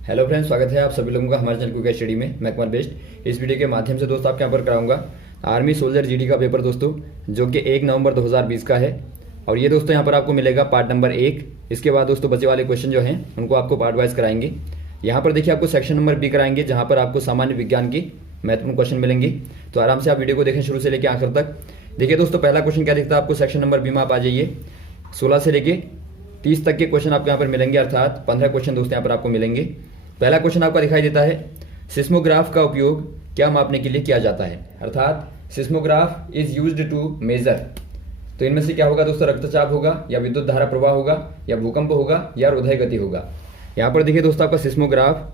Hello friends, स्वागत है आप सभी लोगों का हमारे चैनल क्विक स्टडी में। मैं कुमार बेस्ट। इस वीडियो के माध्यम से दोस्तों आपके यहाँ पर कराऊंगा आर्मी सोल्जर जीडी का पेपर दोस्तों, जो कि 1 नवंबर 2020 का है। और ये दोस्तों यहाँ पर आपको मिलेगा पार्ट नंबर 1। इसके बाद दोस्तों बचे वाले क्वेश्चन जो हैं उनको आपको पार्ट वाइज कराएंगे। यहाँ पर देखिए आपको सेक्शन नंबर बी कराएंगे, जहाँ पर आपको सामान्य विज्ञान की महत्वपूर्ण क्वेश्चन मिलेंगे। तो आराम से आप वीडियो को देखें शुरू से लेकर आखिर तक। देखिए दोस्तों, पहला क्वेश्चन क्या दिखता है आपको सेक्शन नंबर बी में। आप आ जाइए, 16 से लेके 30 तक के क्वेश्चन आपको यहाँ पर मिलेंगे, अर्थात 15 क्वेश्चन दोस्तों यहाँ पर आपको मिलेंगे। पहला क्वेश्चन आपका दिखाई देता है, सिस्मोग्राफ का उपयोग क्या मापने के लिए किया जाता है, अर्थात seismograph is used to measure. तो इनमें से क्या होगा दोस्तों, रक्तचाप होगा या विद्युत धारा प्रवाह होगा या भूकंप होगा या हृदय गति होगा। यहां पर देखिए दोस्तों, आपका सिस्मोग्राफ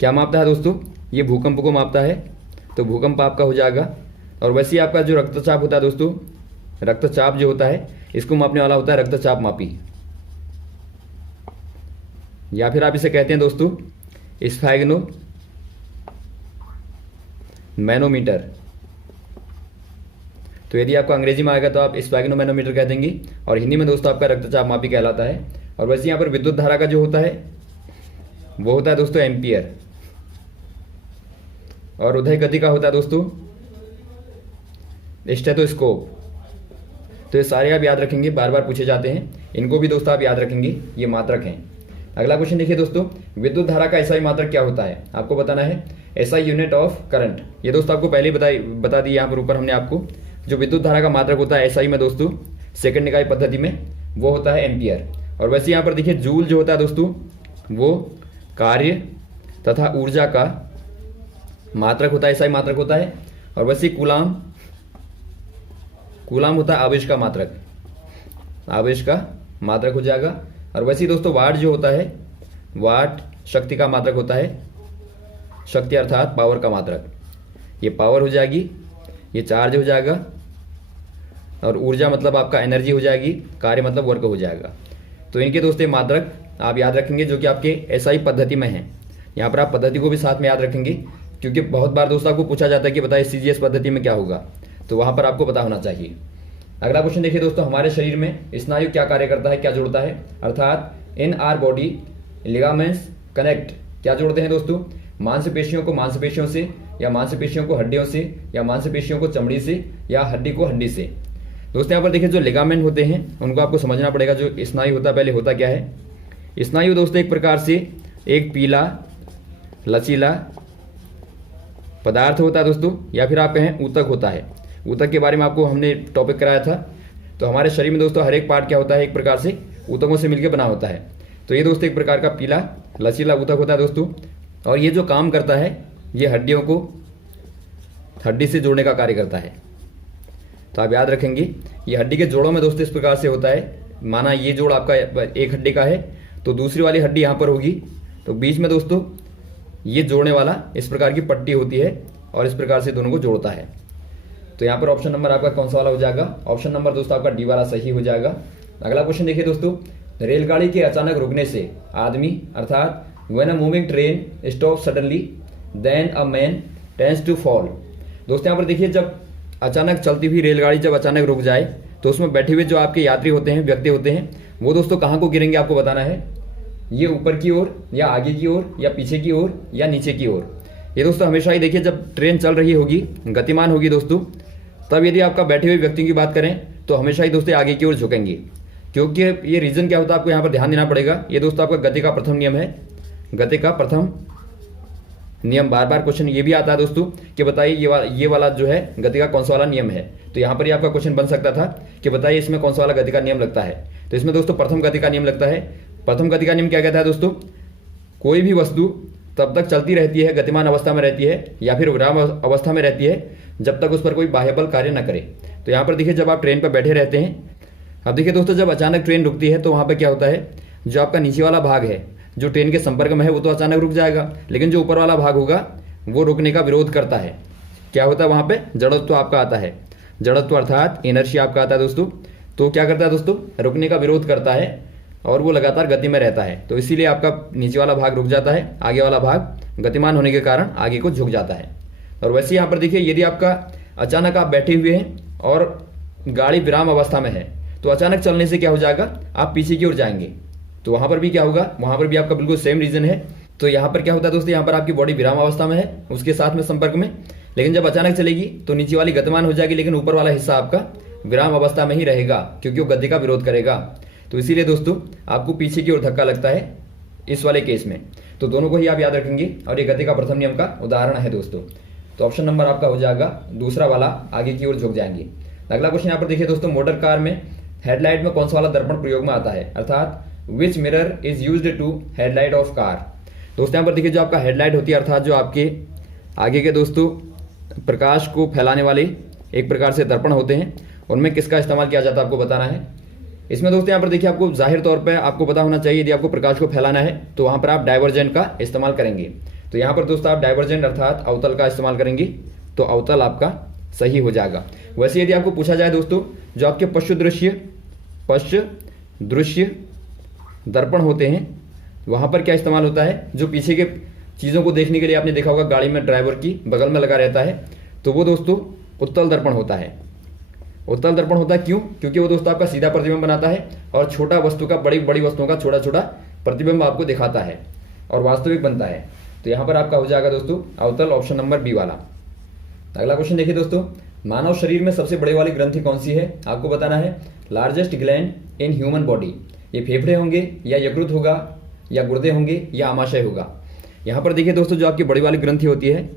क्या मापता है दोस्तों, ये भूकंप को मापता है, तो भूकंप आपका हो जाएगा। और वैसे ही आपका जो रक्तचाप होता है दोस्तों, रक्तचाप जो होता है इसको मापने वाला होता है रक्तचाप मापी, या फिर आप इसे कहते हैं दोस्तों स्फैग्नो मैनोमीटर। तो यदि आपको अंग्रेजी में आएगा तो आप स्फैग्नो मैनोमीटर कह देंगे, और हिंदी में दोस्तों आपका रक्तचाप मापी कहलाता है। और वैसे यहां पर विद्युत धारा का जो होता है वो होता है दोस्तों एम्पियर, और हृदय गति का होता है दोस्तों स्टेथोस्कोप। तो ये सारे आप याद रखेंगे, बार बार पूछे जाते हैं, इनको भी दोस्तों आप याद रखेंगे, ये मात्रक हैं। अगला क्वेश्चन देखिए दोस्तों, विद्युत धारा का एसआई मात्रक क्या होता है, आपको बताना है। एसआई यूनिट ऑफ करंट, ये दोस्तों आपको पहले बता दी यहाँ पर ऊपर हमने आपको। जो विद्युत धारा का मात्रक होता है एसआई में दोस्तों, सेकंड निकाय पद्धति में, वो होता है एम्पियर। और वैसे यहाँ पर देखिए जूल जो होता है दोस्तों, वो कार्य तथा ऊर्जा का मात्रक होता है, एसआई मात्रक होता है। और वैसे कूलाम होता है आवेश का मात्रक, आवेश का मात्रक हो जाएगा। और वैसे ही दोस्तों वाट जो होता है, वाट शक्ति का मात्रक होता है, शक्ति अर्थात पावर का मात्रक, ये पावर हो जाएगी, ये चार्ज हो जाएगा। और ऊर्जा मतलब आपका एनर्जी हो जाएगी, कार्य मतलब वर्क हो जाएगा। तो इनके दोस्तों मात्रक आप याद रखेंगे जो कि आपके एसआई पद्धति में है। यहाँ पर आप पद्धति को भी साथ में याद रखेंगे, क्योंकि बहुत बार दोस्तों आपको पूछा जाता है कि बताइए सीजीएस पद्धति में क्या होगा, तो वहां पर आपको पता होना चाहिए। अगला क्वेश्चन देखिए दोस्तों, हमारे शरीर में स्नायु क्या कार्य करता है, क्या जोड़ता है, अर्थात इन आर बॉडी लिगामेंट्स कनेक्ट, क्या जोड़ते हैं दोस्तों, मांसपेशियों को मांसपेशियों से, या मांसपेशियों को हड्डियों से, या मांसपेशियों को चमड़ी से, या हड्डी को हड्डी से। दोस्तों यहाँ पर देखिए जो लिगामेंट होते हैं उनको आपको समझना पड़ेगा। जो स्नायु होता है पहले होता क्या है, स्नायु दोस्तों एक प्रकार से एक पीला लचीला पदार्थ होता है दोस्तों, या फिर आप कहें ऊतक होता है। ऊतक के बारे में आपको हमने टॉपिक कराया था। तो हमारे शरीर में दोस्तों हर एक पार्ट क्या होता है, एक प्रकार से ऊतकों से मिलकर बना होता है। तो ये दोस्तों एक प्रकार का पीला लचीला ऊतक होता है दोस्तों, और ये जो काम करता है ये हड्डियों को हड्डी से जोड़ने का कार्य करता है। तो आप याद रखेंगे, ये हड्डी के जोड़ों में दोस्तों इस प्रकार से होता है। माना ये जोड़ आपका एक हड्डी का है, तो दूसरी वाली हड्डी यहाँ पर होगी, तो बीच में दोस्तों ये जोड़ने वाला इस प्रकार की पट्टी होती है, और इस प्रकार से दोनों को जोड़ता है। तो यहाँ पर ऑप्शन नंबर आपका कौन सा वाला हो जाएगा, ऑप्शन नंबर दोस्तों आपका डी वाला सही हो जाएगा। अगला क्वेश्चन देखिए दोस्तों, रेलगाड़ी के अचानक रुकने से आदमी, अर्थात when a moving train stop suddenly then a man tends to fall. दोस्तों यहाँ पर देखिए, जब अचानक चलती हुई रेलगाड़ी जब अचानक रुक जाए, तो उसमें बैठे हुए जो आपके यात्री होते हैं, व्यक्ति होते हैं, वो दोस्तों कहाँ को गिरेंगे आपको बताना है। ये ऊपर की ओर, या आगे की ओर, या पीछे की ओर, या नीचे की ओर। ये दोस्तों हमेशा ही देखिए, जब ट्रेन चल रही होगी, गतिमान होगी दोस्तों, तब यदि आपका बैठे हुए व्यक्ति की बात करें तो हमेशा ही दोस्तों आगे की ओर झुकेंगे। क्योंकि ये रीजन क्या होता है आपको यहाँ पर ध्यान देना पड़ेगा। ये दोस्तों आपका गति का प्रथम नियम है, गति का प्रथम नियम। बार बार क्वेश्चन ये भी आता है दोस्तों कि बताइए ये वाला जो है गति का कौन सा वाला नियम है। तो यहाँ पर ही आपका क्वेश्चन बन सकता था कि बताइए इसमें कौन सा वाला गति का नियम लगता है। तो इसमें दोस्तों प्रथम गति का नियम लगता है। प्रथम गति का नियम क्या कहता है दोस्तों, कोई भी वस्तु तब तक चलती रहती है, गतिमान अवस्था में रहती है, या फिर विराम अवस्था में रहती है, जब तक उस पर कोई बाह्य बल कार्य न करे। तो यहाँ पर देखिए, जब आप ट्रेन पर बैठे रहते हैं, अब देखिए दोस्तों जब अचानक ट्रेन रुकती है तो वहाँ पर क्या होता है, जो आपका नीचे वाला भाग है जो ट्रेन के संपर्क में है वो तो अचानक रुक जाएगा, लेकिन जो ऊपर वाला भाग होगा वो रुकने का विरोध करता है। क्या होता है वहाँ पे, जड़त्व आपका आता है, जड़त्व अर्थात इनर्शिया आपका आता है दोस्तों। तो क्या करता है दोस्तों, रुकने का विरोध करता है, और वो लगातार गति में रहता है। तो इसीलिए आपका नीचे वाला भाग रुक जाता है, आगे वाला भाग गतिमान होने के कारण आगे को झुक जाता है। और वैसे यहाँ पर देखिए, यदि आपका अचानक आप बैठे हुए हैं और गाड़ी विराम अवस्था में है, तो अचानक चलने से क्या हो जाएगा, आप पीछे की ओर जाएंगे। तो वहाँ पर भी क्या होगा, वहाँ पर भी आपका बिल्कुल सेम रीजन है। तो यहाँ पर क्या होता है दोस्तों, यहाँ पर आपकी बॉडी विराम अवस्था में है उसके साथ में संपर्क में, लेकिन जब अचानक चलेगी तो नीचे वाली गतिमान हो जाएगी, लेकिन ऊपर वाला हिस्सा आपका विराम अवस्था में ही रहेगा क्योंकि वो गति का विरोध करेगा। तो इसीलिए दोस्तों आपको पीछे की ओर धक्का लगता है इस वाले केस में। तो दोनों को ही आप याद रखेंगे और ये गति का प्रथम नियम का उदाहरण है दोस्तों। तो ऑप्शन नंबर आपका हो जाएगा दूसरा वाला, आगे की ओर झुक जाएंगे। अगला क्वेश्चन यहाँ पर देखिए दोस्तों, मोटर कार में हेडलाइट में कौन सा वाला दर्पण प्रयोग में आता है, अर्थात which mirror is used to headlight of car. दोस्तों यहाँ पर देखिए जो आपका हेडलाइट होती है, अर्थात जो आपके आगे के दोस्तों प्रकाश को फैलाने वाले एक प्रकार से दर्पण होते हैं, उनमें किसका इस्तेमाल किया जाता है आपको बताना है। इसमें दोस्तों यहाँ पर देखिए आपको जाहिर तौर पर आपको पता होना चाहिए, यदि आपको प्रकाश को फैलाना है तो वहाँ पर आप डाइवर्जेंट का इस्तेमाल करेंगे। तो यहाँ पर दोस्तों आप डाइवर्जेंट अर्थात अवतल का इस्तेमाल करेंगे, तो अवतल आपका सही हो जाएगा। वैसे यदि आपको पूछा जाए दोस्तों, जो आपके पश्च दृश्य दर्पण होते हैं वहाँ पर क्या इस्तेमाल होता है, जो पीछे के चीज़ों को देखने के लिए आपने देखा होगा गाड़ी में ड्राइवर की बगल में लगा रहता है, तो वो दोस्तों उत्तल दर्पण होता है। उत्तल दर्पण होता है क्यों, क्योंकि वो दोस्तों आपका सीधा प्रतिबिंब बनाता है और छोटा वस्तु का बड़ी बड़ी वस्तुओं का छोटा छोटा प्रतिबिंब आपको दिखाता है और वास्तविक बनता है। तो यहाँ पर आपका हो जाएगा दोस्तों अवतल, ऑप्शन नंबर बी वाला। अगला क्वेश्चन देखिए दोस्तों, मानव शरीर में सबसे बड़े वाली ग्रंथि कौन सी है, आपको बताना है। Largest gland in human body, ये फेफड़े होंगे या यकृत होगा या गुर्दे होंगे या आमाशय होगा। यहाँ पर देखिए दोस्तों जो आपकी बड़ी वाली ग्रंथि होती है,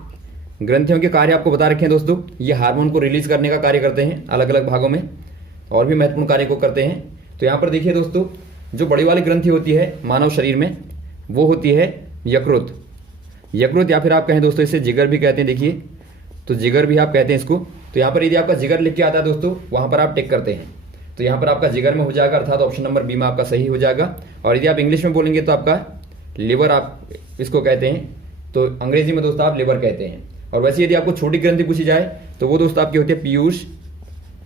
ग्रंथियों के कार्य आपको बता रखे हैं दोस्तों। ये हार्मोन को रिलीज करने का कार्य करते हैं अलग अलग भागों में, और भी महत्वपूर्ण कार्य को करते हैं। तो यहाँ पर देखिए दोस्तों जो बड़ी वाली ग्रंथि होती है मानव शरीर में, वो होती है यकृत। यकृत या फिर आप कहें दोस्तों इसे जिगर भी कहते हैं, देखिए तो जिगर भी आप कहते हैं इसको। तो यहाँ पर यदि आपका जिगर लिख के आता है दोस्तों, वहाँ पर आप टिक करते हैं, तो यहाँ पर आपका जिगर में हो जाएगा, अर्थात ऑप्शन नंबर बी में आपका सही हो जाएगा। और यदि आप इंग्लिश में बोलेंगे तो आपका लिवर आप इसको कहते हैं, तो अंग्रेजी में दोस्तों आप लिवर कहते हैं। और वैसे यदि आपको छोटी ग्रंथि पूछी जाए तो वो दोस्तों आपकी होती है पीयूष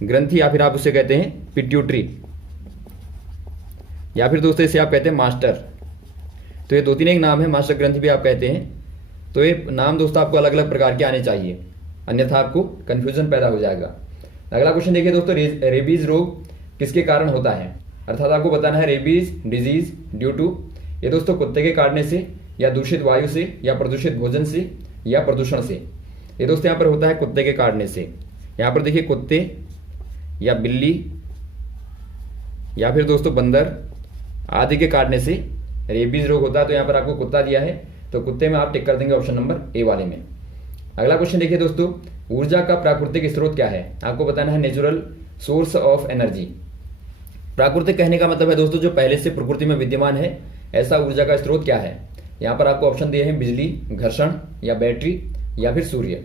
ग्रंथि, या फिर आप उसे कहते हैं पिट्यूटरी, या फिर दोस्तों इसे आप कहते हैं मास्टर। तो ये दो तीन एक नाम है, मास्टर ग्रंथि भी आप कहते हैं। तो ये नाम दोस्तों आपको अलग अलग प्रकार के आने चाहिए, अन्यथा आपको कंफ्यूजन पैदा हो जाएगा। अगला क्वेश्चन देखिए दोस्तों, रेबीज रोग किसके कारण होता है, अर्थात आपको बताना है रेबीज डिजीज ड्यू टू, ये दोस्तों कुत्ते के काटने से या दूषित वायु से या प्रदूषित भोजन से या प्रदूषण से। ये दोस्तों यहाँ पर होता है कुत्ते के काटने से। यहाँ पर देखिए कुत्ते या बिल्ली या फिर दोस्तों बंदर आदि के काटने से रेबीज रोग होता है। तो यहाँ पर आपको कुत्ता दिया है, तो कुत्ते में आप टिक कर देंगे ऑप्शन नंबर ए वाले में। अगला क्वेश्चन देखिए दोस्तों, ऊर्जा का प्राकृतिक स्रोत क्या है, आपको बताना है नेचुरल सोर्स ऑफ एनर्जी। प्राकृतिक कहने का मतलब है दोस्तों जो पहले से प्रकृति में विद्यमान है, ऐसा ऊर्जा का स्रोत क्या है। यहाँ पर आपको ऑप्शन दिए हैं बिजली, घर्षण या बैटरी या फिर सूर्य।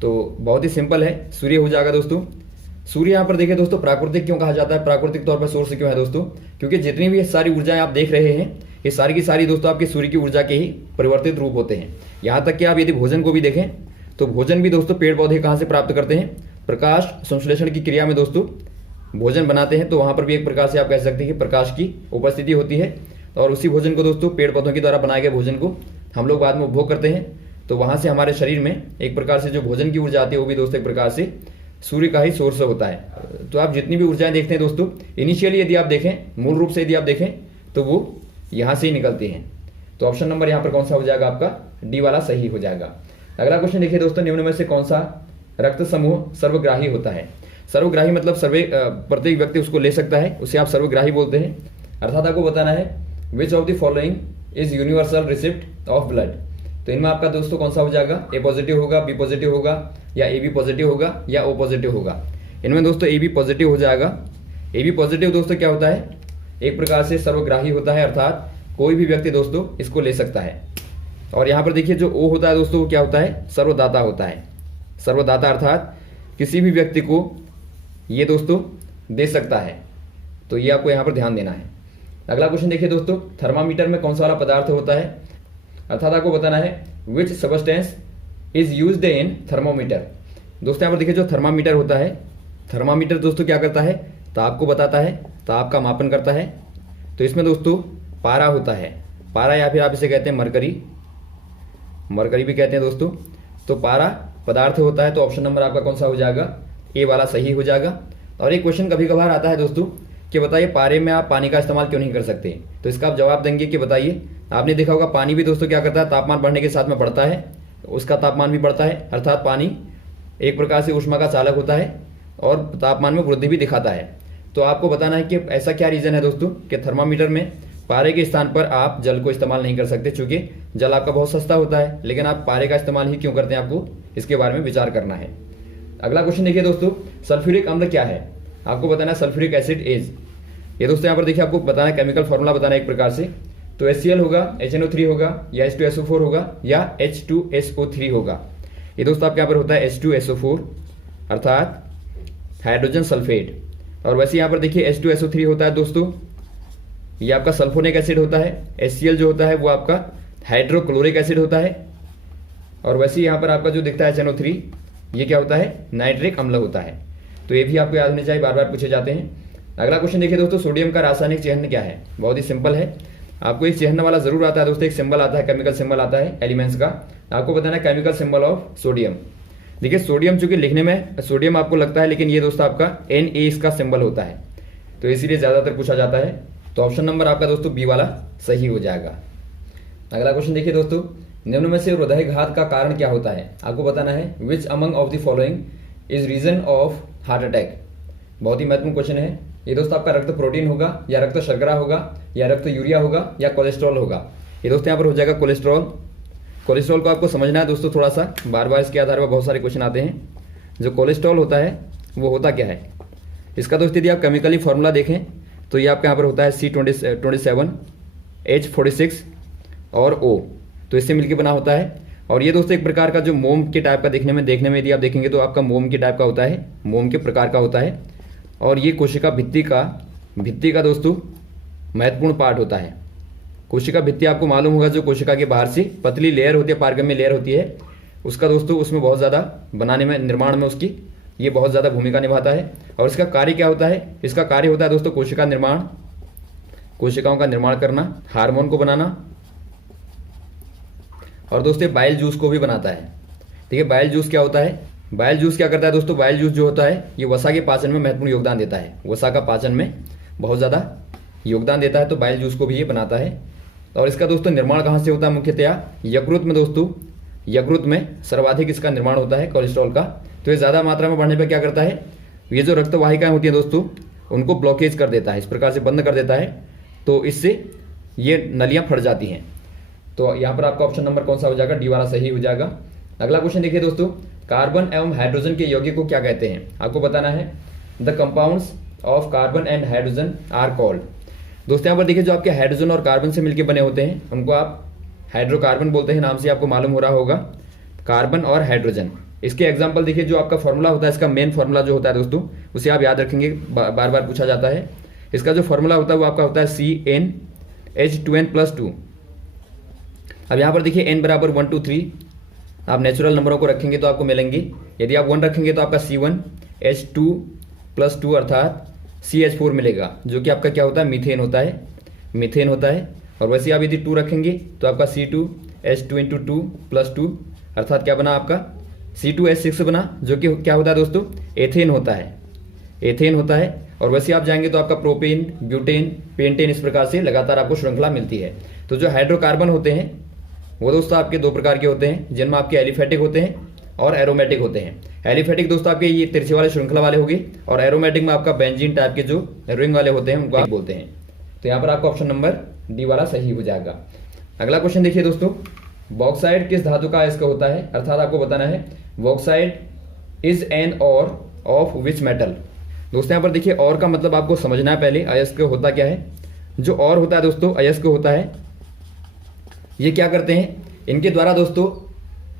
तो बहुत ही सिंपल है, सूर्य हो जाएगा दोस्तों। सूर्य यहाँ पर देखिए दोस्तों प्राकृतिक क्यों कहा जाता है, प्राकृतिक तौर पर सोर्स क्यों है दोस्तों, क्योंकि जितनी भी सारी ऊर्जाएं आप देख रहे हैं ये सारी की सारी दोस्तों आपके सूर्य की ऊर्जा के ही परिवर्तित रूप होते हैं। यहाँ तक कि आप यदि भोजन को भी देखें तो भोजन भी दोस्तों पेड़ पौधे कहाँ से प्राप्त करते हैं, प्रकाश संश्लेषण की क्रिया में दोस्तों भोजन बनाते हैं। तो वहाँ पर भी एक प्रकार से आप कह सकते हैं कि प्रकाश की उपस्थिति होती है, और उसी भोजन को दोस्तों पेड़ पौधों के द्वारा बनाए गए भोजन को हम लोग बाद में उपभोग करते हैं। तो वहाँ से हमारे शरीर में एक प्रकार से जो भोजन की ऊर्जा आती है वो भी दोस्तों एक प्रकार से सूर्य का ही सोर्स होता है। तो आप जितनी भी ऊर्जाएं देखते हैं दोस्तों, इनिशियली यदि आप देखें, मूल रूप से यदि आप देखें तो वो यहाँ से ही निकलती हैं। तो ऑप्शन नंबर यहाँ पर कौन सा हो जाएगा, आपका डी वाला सही हो जाएगा। अगला क्वेश्चन देखिए दोस्तों, निम्न में से कौन सा रक्त समूह सर्वग्राही होता है। सर्वग्राही मतलब प्रत्येक व्यक्ति उसको ले सकता है, उसे आप सर्वग्राही बोलते हैं। अर्थात आपको बताना है which of the following is universal receipt of blood. तो इनमें आपका दोस्तों कौन सा हो जाएगा, ए पॉजिटिव होगा, बी पॉजिटिव होगा या ए बी पॉजिटिव होगा या ओ पॉजिटिव होगा। इनमें दोस्तों ए बी पॉजिटिव हो जाएगा। ए बी पॉजिटिव दोस्तों क्या होता है, एक प्रकार से सर्वग्राही होता है, अर्थात कोई भी व्यक्ति दोस्तों इसको ले सकता है। और यहाँ पर देखिए जो ओ होता है दोस्तों वो क्या होता है, सर्वदाता होता है। सर्वदाता अर्थात किसी भी व्यक्ति को ये दोस्तों दे सकता है। तो ये आपको यहाँ पर ध्यान देना है। अगला क्वेश्चन देखिए दोस्तों, थर्मामीटर में कौन सा वाला पदार्थ होता है, अर्थात आपको बताना है which substance is used in thermometer. दोस्तों यहाँ पर देखिए जो थर्मामीटर होता है, थर्मामीटर दोस्तों क्या करता है, ताप को बताता है, ताप का मापन करता है। तो इसमें दोस्तों पारा होता है, पारा या फिर आप इसे कहते हैं मरकरी, मरकरी भी कहते हैं दोस्तों। तो पारा पदार्थ होता है, तो ऑप्शन नंबर आपका कौन सा हो जाएगा, ए वाला सही हो जाएगा। और एक क्वेश्चन कभी कभार आता है दोस्तों कि बताइए पारे में आप पानी का इस्तेमाल क्यों नहीं कर सकते। तो इसका आप जवाब देंगे कि बताइए, आपने देखा होगा पानी भी दोस्तों क्या करता है, तापमान बढ़ने के साथ में बढ़ता है, उसका तापमान भी बढ़ता है, अर्थात पानी एक प्रकार से ऊष्मा का चालक होता है और तापमान में वृद्धि भी दिखाता है। तो आपको बताना है कि ऐसा क्या रीज़न है दोस्तों कि थर्मामीटर में पारे के स्थान पर आप जल को इस्तेमाल नहीं कर सकते, चूंकि जल आपका बहुत सस्ता होता है, लेकिन आप पारे का इस्तेमाल ही क्यों करते हैं, आपको इसके बारे में विचार करना है। अगला क्वेश्चन देखिए दोस्तों, सल्फ्यूरिक अम्ल क्या है, आपको बताना है सल्फ्यूरिक एसिड इज। ये दोस्तों यहाँ पर देखिए आपको बताना है, केमिकल फॉर्मूला बताना है एक प्रकार से। तो HCl होगा, HNO3 होगा, या H2SO4 होगा, या H2SO3 होगा। ये दोस्तों आपके यहाँ पर होता है H2SO4 अर्थात हाइड्रोजन सल्फेट। और वैसे यहाँ पर देखिए H2SO3 होता है दोस्तों, ये आपका सल्फोनिक एसिड होता है। HCl जो होता है वो आपका हाइड्रोक्लोरिक एसिड होता है। और वैसे यहाँ पर आपका जो दिखता है HNO3, ये क्या होता है, नाइट्रिक अम्ल होता है। तो ये भी आपको याद होने चाहिए, बार बार पूछे जाते हैं। अगला क्वेश्चन देखिए दोस्तों, सोडियम का रासायनिक चिह्न क्या है। बहुत ही सिंपल है, आपको एक चिह्न वाला जरूर आता है दोस्तों, एक सिंबल आता है, केमिकल सिंबल आता है एलिमेंट्स का। आपको बताना है केमिकल सिंबल ऑफ सोडियम। देखिए सोडियम चूंकि लिखने में सोडियम आपको लगता है, लेकिन ये दोस्तों आपका Na इसका सिंबल होता है, तो इसीलिए ज्यादातर पूछा जाता है। तो ऑप्शन नंबर आपका दोस्तों बी वाला सही हो जाएगा। अगला क्वेश्चन देखिए दोस्तों, निम्न में से हृदयघात का कारण क्या होता है। आपको बताना है which among of the following is reason of heart attack. बहुत ही महत्वपूर्ण क्वेश्चन है ये दोस्तों। आपका रक्त प्रोटीन होगा, या रक्त शर्करा होगा, या रक्त यूरिया होगा, या कोलेस्ट्रॉल होगा। ये दोस्तों यहाँ पर हो जाएगा कोलेस्ट्रॉल। कोलेस्ट्रॉल को आपको समझना है दोस्तों थोड़ा सा, बार बार इसके आधार पर बहुत सारे क्वेश्चन आते हैं। जो कोलेस्ट्रॉल होता है वो होता क्या है, इसका दोस्तों यदि आप केमिकली फॉर्मूला देखें तो ये आपके यहाँ पर होता है C27 H46 और O, तो इससे मिलकर बना होता है। और ये दोस्तों एक प्रकार का जो मोम के टाइप का देखने में यदि आप देखेंगे तो आपका मोम के टाइप का होता है, मोम के प्रकार का होता है। और ये कोशिका भित्ति का दोस्तों महत्वपूर्ण पार्ट होता है। कोशिका भित्ति आपको मालूम होगा, जो कोशिका के बाहर से पतली लेयर होती है, पारगम्य लेयर होती है, उसका दोस्तों उसमें बहुत ज़्यादा बनाने में, निर्माण में उसकी ये बहुत ज़्यादा भूमिका निभाता है। और इसका कार्य क्या होता है, इसका कार्य होता है दोस्तों कोशिका निर्माण, कोशिकाओं का निर्माण करना, हार्मोन को बनाना, और दोस्तों बाइल जूस को भी बनाता है। ठीक है, बाइल जूस क्या होता है, बाइल जूस क्या करता है दोस्तों, बाइल जूस जो होता है ये वसा के पाचन में महत्वपूर्ण योगदान देता है, वसा का पाचन में बहुत ज़्यादा योगदान देता है, तो बाइल जूस को भी ये बनाता है। और इसका दोस्तों निर्माण कहाँ से होता है, मुख्यतया यकृत में दोस्तों, यकृत में सर्वाधिक इसका निर्माण होता है कोलेस्ट्रॉल का। तो ये ज़्यादा मात्रा में बढ़ने पर क्या करता है, ये जो रक्त वाहिकाएं होती हैं दोस्तों उनको ब्लॉकेज कर देता है, इस प्रकार से बंद कर देता है, तो इससे ये नलियाँ फट जाती हैं। तो यहाँ पर आपका ऑप्शन नंबर कौन सा हो जाएगा, डी वाला सही हो जाएगा। अगला क्वेश्चन देखिए दोस्तों, कार्बन एवं हाइड्रोजन के यौगिक को क्या कहते हैं। आपको बताना है the compounds of carbon and hydrogen are called. दोस्तों यहाँ पर देखिए जो आपके हाइड्रोजन और कार्बन से मिलकर बने होते हैं उनको आप हाइड्रोकार्बन बोलते हैं, नाम से आपको मालूम हो रहा होगा, कार्बन और हाइड्रोजन। इसके एग्जाम्पल देखिए, जो आपका फॉर्मूला होता है, इसका मेन फॉर्मूला जो होता है दोस्तों उसे आप याद रखेंगे, बार बार पूछा जाता है। इसका जो फॉर्मूला होता है वो आपका होता है CnH2n+2। अब यहाँ पर देखिए n बराबर 1 2 3 आप नेचुरल नंबरों को रखेंगे तो आपको मिलेंगे। यदि आप 1 रखेंगे तो आपका C1H2+2 अर्थात CH4 मिलेगा, जो कि आपका क्या होता है, मीथेन होता है, मीथेन होता है। और वैसे आप यदि 2 रखेंगे तो आपका C2H2 अर्थात क्या बना आपका C2H6 बना, जो कि क्या होता है दोस्तों, एथेन होता है, एथेन होता है। और वैसे आप जाएंगे तो आपका प्रोपेन, ब्यूटेन, पेंटेन, इस प्रकार से लगातार आपको श्रृंखला मिलती है। तो जो हाइड्रोकार्बन होते हैं वो दोस्तों आपके 2 प्रकार के होते हैं, जिनमें आपके एलिफेटिक होते हैं और एरोमेटिक होते हैं। एलिफेटिक दोस्तों आपके ये तिरछे वाले श्रृंखला वाले होंगे, और एरोमेटिक में आपका बेंजीन टाइप के जो रिंग वाले होते हैं उनको आप बोलते हैं। तो यहाँ पर आपका ऑप्शन नंबर डी वाला सही हो जाएगा। अगला क्वेश्चन देखिए दोस्तों, बॉक्साइड किस धातु का अयस्क होता है, अर्थात आपको बताना है बॉक्साइड इज एन और ऑफ विच मेटल। दोस्तों यहाँ पर देखिए और का मतलब आपको समझना है पहले, अयस्क होता क्या है। जो और होता है दोस्तों, अयस्क होता है, ये क्या करते हैं, इनके द्वारा दोस्तों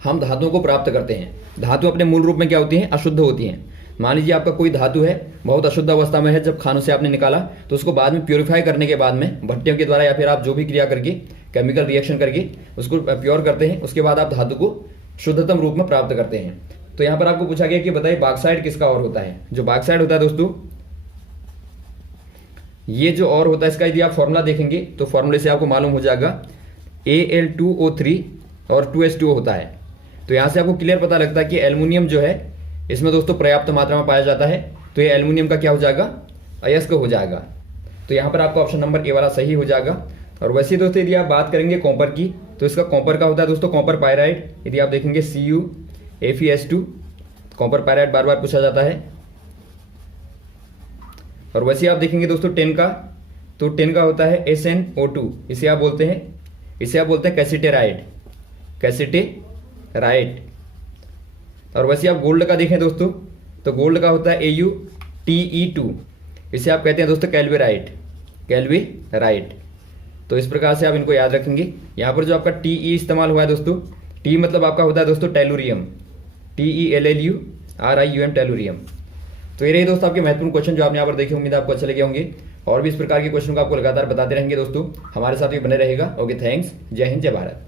हम धातुओं को प्राप्त करते हैं। धातु अपने मूल रूप में क्या होती हैं, अशुद्ध होती हैं। मान लीजिए आपका कोई धातु है, बहुत अशुद्ध अवस्था में है, जब खानों से आपने निकाला तो उसको बाद में प्योरीफाई करने के बाद में भट्टियों के द्वारा या फिर आप जो भी क्रिया करके, केमिकल रिएक्शन करके उसको प्योर करते हैं, उसके बाद आप धातु को शुद्धतम रूप में प्राप्त करते हैं। तो यहाँ पर आपको पूछा गया कि बताइए बॉक्साइड किसका और होता है। जो बॉक्साइड होता है दोस्तों, ये जो और होता है इसका यदि आप फॉर्मूला देखेंगे तो फॉर्मूले से आपको मालूम हो जाएगा Al2O3 और 2H2O होता है। तो यहाँ से आपको क्लियर पता लगता है कि एल्युमिनियम जो है इसमें दोस्तों पर्याप्त मात्रा में पाया जाता है, तो ये एल्युमिनियम का क्या हो जाएगा, अयस्क हो जाएगा। तो यहाँ पर आपका ऑप्शन नंबर ए वाला सही हो जाएगा। और वैसे दोस्तों यदि आप बात करेंगे कॉपर की, तो इसका कॉपर का होता है दोस्तों कॉपर पायराइड। यदि आप देखेंगे CuFeS2, कॉपर पायराइड बार बार पूछा जाता है। और वैसे आप देखेंगे दोस्तों 10 का, तो 10 का होता है SnO2, इसे आप बोलते हैं कैसेटेराइड। और वैसे आप गोल्ड का देखें दोस्तों, तो गोल्ड का होता है AuTe2, इसे आप कहते हैं दोस्तों कैल्विराइट। तो इस प्रकार से आप इनको याद रखेंगे। यहाँ पर जो आपका Te इस्तेमाल हुआ है दोस्तों, T मतलब आपका होता है दोस्तों टेलुरियम, TELLURIUM, टेलुरियम। तो ये रही दोस्तों आपके महत्वपूर्ण क्वेश्चन जो आपने यहाँ पर देखे। उम्मीद आपको अच्छे लगे होंगे, और भी इस प्रकार के क्वेश्चन को आपको लगातार बताते रहेंगे दोस्तों। हमारे साथ भी बने रहेगा। Okay, thanks. जय हिंद, जय भारत।